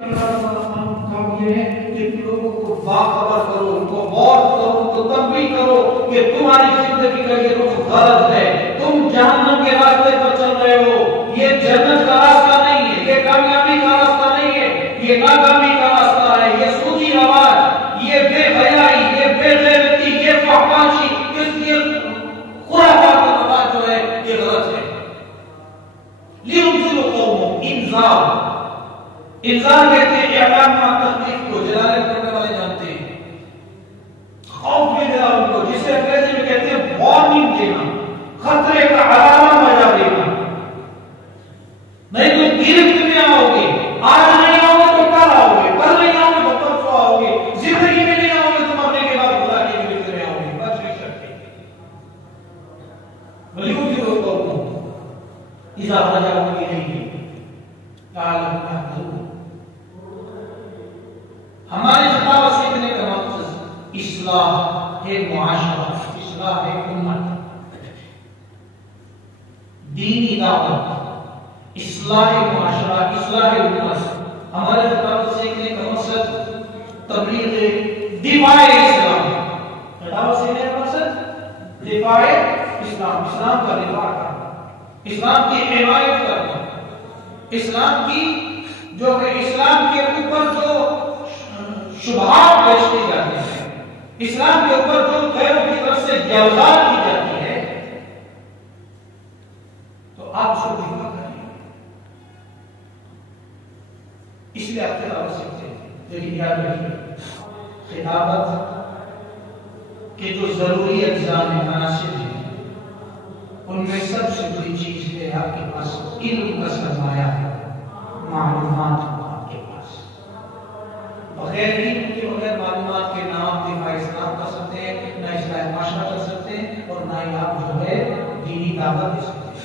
یہ ہے کہ لوگوں کو باخبر کرو، ان کو غور کرو، ان کو تنبیہ کرو کہ تمہاری زندگی کا یہ رخ غلط ہے، تم جہنم کے راستے پر چل رہے ہو، یہ جنت کا راستہ نہیں ہے، یہ کامیابی کا راستہ نہیں ہے، یہ ناکامی کا راستہ ہے، یہ سودی رواج، یہ بے حیائی، یہ بے غیرتی، یہ فحاشی، یہ خرافات کا رواج جو ہے یہ غلط ہے۔ لِيُنذِرُ قَوْمٌ انذار، انذار کہتے ہیں اعلان و تخفیف کو، جلالت کرنے والے جانتے ہیں، خوف میں دینا ان کو، جسے انگریزی میں کہتے ہیں وارننگ دینا، خطرے کا علامہ بجا دینا۔ نہیں تو گرفت میں آؤ گے، آج نہیں آؤ گے تو کل آؤ گے، کل نہیں آؤ گے تو پرسوں آؤ گے، زندگی میں نہیں آؤ گے تو مرنے کے بعد خدا کی گرفت میں آؤ گے، بس نہیں سکتے۔ وَلِيُنذِرُ قَوْمٌ اِذَا رَجَعُوا إِلَيْهِ لَعَلَّهُمْ يَحْذَرُونَ۔ ہمارے خطاب سیکھنے کا مقصد اصلاح ہے معاشرہ، اصلاح ہے امت، دینی دعوت، اصلاح معاشرہ، اصلاح امت۔ ہمارے خطاب سیکھنے کا مقصد تبلیغ دفاع اسلام، خطاب سیکھنے کا مقصد دفاع اسلام، اسلام کا دفاع کرنا، اسلام کی حمایت کرنا، اسلام کی جو ہے اسلام کے اوپر جو شبہات پیش کی جاتی ہیں، اسلام کے اوپر جو غیروں کی طرف سے جلوات کی جاتی ہے، تو آپ اس کو دفاع کریں۔ اس لیے آپ خطابت سیکھتے ہیں، لیکن یاد رکھیے خطابت کے جو ضروری اجزاء ہیں، عناصر ہیں، ان میں سب سے بڑی چیز ہے آپ کے پاس علم کا سرمایہ ہے، معلومات ہو آپ کے پاس۔ بغیر علم کے، بغیر معلومات کے نہ آپ دفاع اسلام کر سکتے ہیں، نہ اصلاح معاشرہ کر سکتے ہیں، اور نہ ہی آپ جو ہے دینی دعوت دے سکتے ہیں۔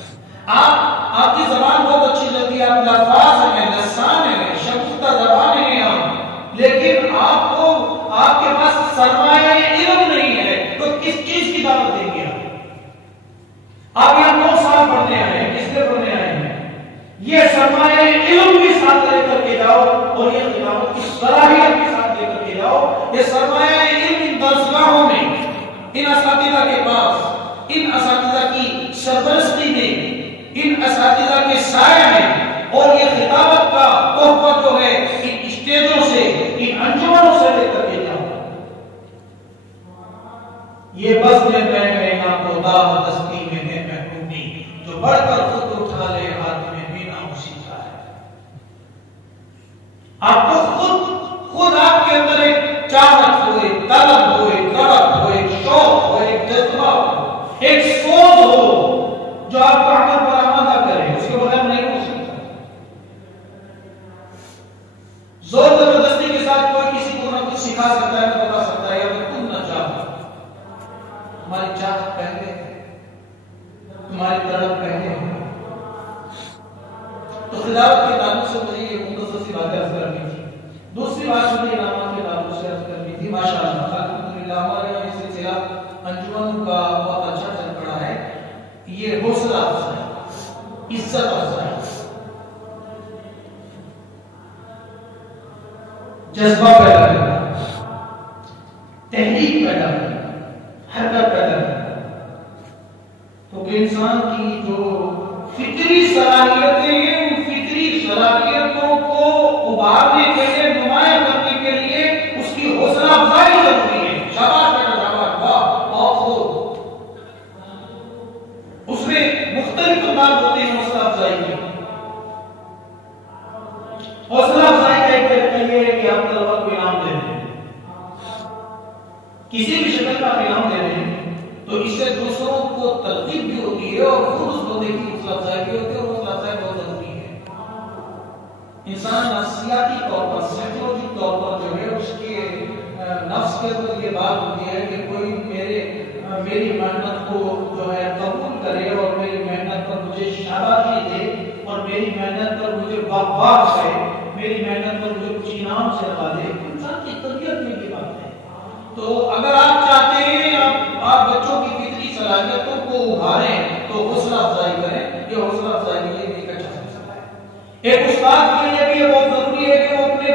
آپ کی زبان بہت اچھی لگتی ہے، آپ لفاظ ہیں، لسان ہیں، شگفتہ زبان ہیں آپ، لیکن آپ کے پاس سرمایہ علم نہیں ہے تو کس چیز کی دعوت دیں گے آپ یہاں 9 سال پڑھنے آئے ہیں، کس لیے پڑھنے آئے ہیں؟ یہ سرمایہ علم کے ساتھ لے کر کے جاؤ، اور یہ خطابت کی صلاحیت کے ساتھ لے کر کے جاؤ۔ یہ سرمایہ علم ان درسگاہوں میں، ان اساتذہ کے پاس، ان اساتذہ کی سرپرستی میں، ان اساتذہ کے سایہ میں، اور یہ خطابت کا تحفہ جو ہے ان اسٹیجوں سے، ان انجمنوں سے لے کر کے جاؤ۔ یہ بس میں رہنا کو داغ دستی میں ہے محرومی، جو بڑھ کر خود اٹھا لے ہاتھ میں بینا اسی کا ہے۔ آپ کو خود آپ کے اندر ایک چاہت ہو، ایک طلب ہو، ایک تڑپ ہو، ایک شوق ہو، ایک جذبہ ہو، ایک سوچ ہو جو آپ کا عمل پر آمدہ کرے، اس کے بغیر نہیں ہو سکتا۔ زور زبردستی کے ساتھ کوئی کسی کو نہ کچھ سکھا سکتا ہے، نہ بتا سکتا ہے، اگر تم نہ چاہو۔ تمہاری چاہت پہلے ہے، تمہاری طلب پہلے ہے۔ تو خلافت کے تعلق سے مجھے یہ مختصر سی باتیں عرض کرنی تھی۔ دوسری بات مجھے انعامات کے تعلق سے عرض کرنی تھی۔ ماشاءاللہ الحمدللہ ہمارے یہاں یہ سلسلہ انجمن کا بہت اچھا چل پڑا ہے۔ یہ حوصلہ افزائی، عزت افزائی، جذبہ پیدا کرنا، تحریک پیدا کرنا، حرکت پیدا کرنا، تو کہ انسان کی جو فطری صلاحیتیں ہیں، ان فطری صلاحیتوں کو ابھارنے کے لیے، نمایاں کرنے کے لیے اس کی حوصلہ افزائی ضروری ہے۔ شاباش بیٹا شاباش، واہ بہت خوب۔ اس میں مختلف انداز ہوتے ہیں حوصلہ افزائی کے۔ حوصلہ افزائی کا ایک طریقہ یہ ہے کہ آپ طلبہ کو انعام دے دیں، کسی بھی شکل کا انعام دے دیں، تو اس سے دوسروں کو ترغیب بھی ہوتی ہے اور خود اس بندے کی حوصلہ افزائی بھی ہوتی ہے، اور حوصلہ افزائی بہت ضروری ہے۔ انسان نفسیاتی طور پر، سائیکولوجی طور پر جو ہے اس کے نفس کے اندر یہ بات ہوتی ہے کہ کوئی میری محنت کو جو ہے قبول کرے، اور میری محنت پر مجھے شاباشی دے، اور میری محنت پر مجھے واہ سے، میری محنت پر مجھے کچھ انعام سے نوازے۔ انسان کی طبیعت میں یہ بات ہے۔ تو اگر آپ چاہتے ہیں آپ بچوں کی فطری صلاحیتوں کو ابھاریں تو حوصلہ افزائی کریں۔ یہ حوصلہ افزائی کے لیے ایک اچھا سلسلہ ہے۔ ایک استاد کے لیے بھی یہ بہت ضروری ہے کہ وہ اپنے